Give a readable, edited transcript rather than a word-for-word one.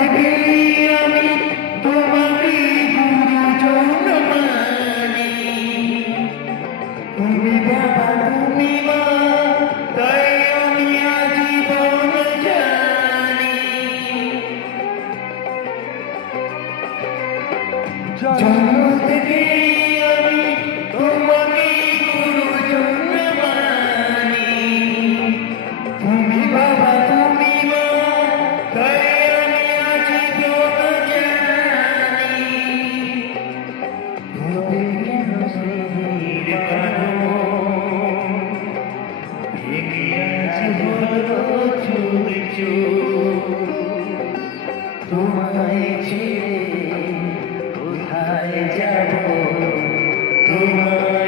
থেকে আমি তোমাকে গুরুজন মানি। তুমি বাবা তুমি মা, তাই আমি আজীবন জানি। জন্ম থেকে আমি তোমাকে গুরুজন মানি। তুমি বাবা তুমি মা, তাই আমি আজীবন জানি। তবে কেন স্নেহের বাঁধন ভেঙে আজ হলো চুর চুর। তোমায় ছেড়ে কোথায় যাব, তোমার